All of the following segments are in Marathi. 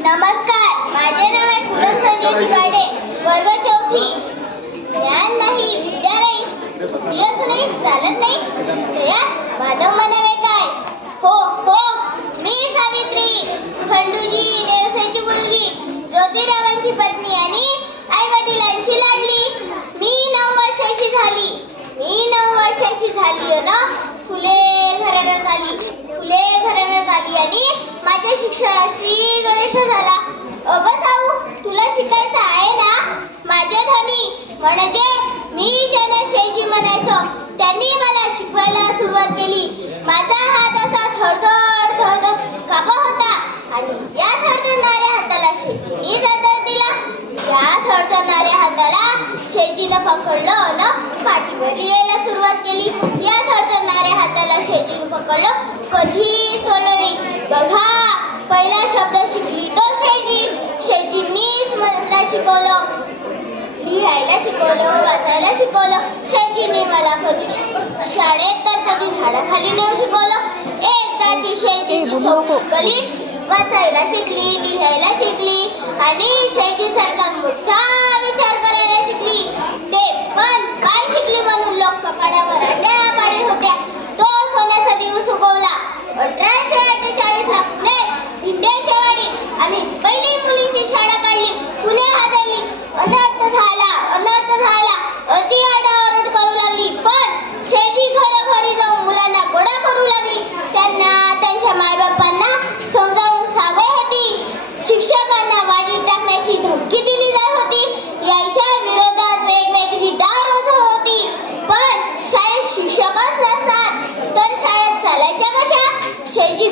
नमस्कार माझे नाव आहे पूनम संजय तिकाडे वर्ग चौथी. ज्ञान नाही विद्या नाही बुद्धी असूनही चालत नाही त्यात मानव म्हणावे काय? हो हो मी सावित्री खंडूजी देवसेची मुलगी ज्योतिरावांची पत्नी आणि आई वडिलांची लाडली. मी नऊ वर्षाची झाली. मी नऊ वर्षाची झाली हो ना? फुले घराण्यात आली. माझ्या शिक्षणाशी गणेश झाला. अगं साऊ तुला शिकायचं आहे ना? माझे धनी म्हणजे मी ज्यांना शेजी म्हणायचो त्यांनी मला शिकवायला सुरुवात केली. माझा हात असा थरथर थरथर कापा होता. आणि या थरथरणाऱ्या हाताला शेजीने जातात दिला. या थरथरणाऱ्या हाताला शेजीनं पकडलं न पाठीवर यायला सुरुवात केली. शिकवलं. लिहायला शिकवलं वाचायला शिकवलं. शेजीने मला कधी शाळेत तर कधी झाडाखाली नेऊन शिकवलं. एकदाची शेजी शिकली वाचायला शिकली लिहायला शिकली. आणि शेजी सारखा मोठा विचार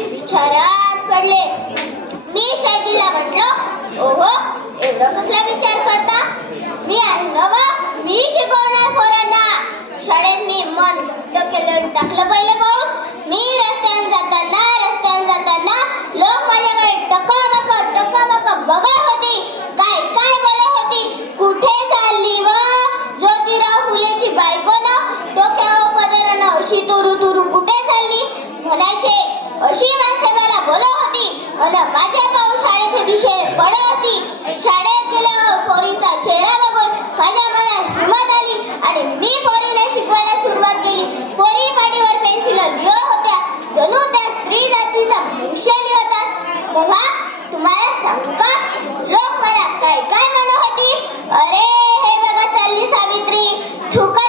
विचारात पडले. मी शेजीला म्हटलं ओहो एवढं कसला विचार करता मी आहे ना वा मी शिकवणार पोरांना शाळेत मी मन केलं टाकलं पहिले पाऊल मी रस्त्याने जाताना रस्त्याने जाताना लोक माझ्याकडे टकाबक टकाबक बघत होती काय काय बोलत होती कुठे चालली व ज्योतिराव फुलेची बायको ना डोक्यावर पदर ना अशी तुरु तुरु कुठे चालली म्हणायचे अशी माणसे मला बोलत होती आणि माझे पाऊल शाळेच्या दिशेने पडत होती शाळेत गेल्यावर पोरीचा चेहरा बघून माझ्या मनात हिंमत आली आणि मी पोरीला शिकवायला सुरुवात केली. पोरी पाठीवर पेन्सिल लिहत होत्या. जणू त्या स्त्री जातीचा भविष्य लिहितात तेव्हा तुम्हाला सांगू का? लोक मला काय काय म्हणत होती? अरे हे बघा चालली सावित्री. थुका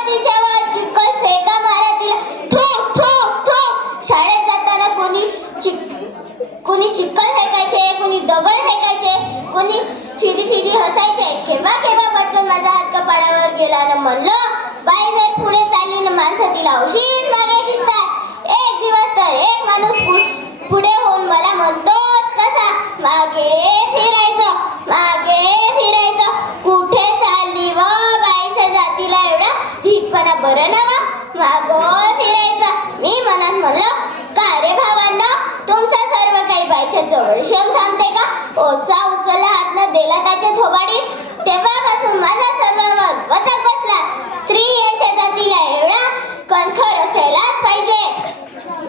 कोणी फिरी फिरी हसायचे? केव्हा केव्हा पटकन माझा हात कपाळावर गेला ना म्हणलं बाई जर पुढे चालली ना माणसं तिला उशीर मागे दिसतात एक दिवस तर एक माणूस पुढे होऊन मला म्हणतो कसा? मागे फिरायचं मागे फिरायचं. कुठे चालली व बाईच्या जातीला एवढा धीटपणा बरं ना माग फिरायचं. मी मनात म्हणलं का रे भावांना तुमचं सर्व काही बाईच्या जवळ शेम थांबते का? ओसा उचला हात त्याच्या थोबाडीत तेव्हापासून माझा सर्वांवर वचक बसला. स्त्री याच्या जातीला एवढा कणखर असायलाच पाहिजे.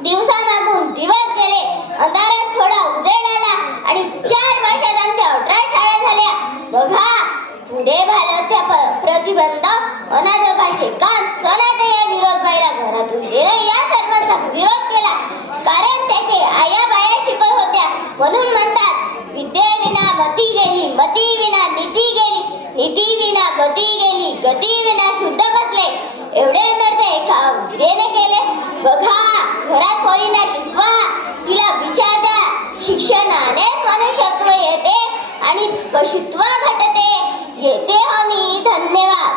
दिवसामागून दिवस गेले. अंधारात थोडा उजेड आला आणि चार वर्षात आमच्या अठरा शाळा झाल्या. बघा पुढे झालं त्या प्रतिबंध. अनाजोगाचे कान सणाचे या विरोध पाहिला. घरातून गेलं या सर्वांचा विरोध केला. कारण तेथे आया वचनाने मनुष्यत्व येते आणि पशुत्व घटते. येते हमी धन्यवाद.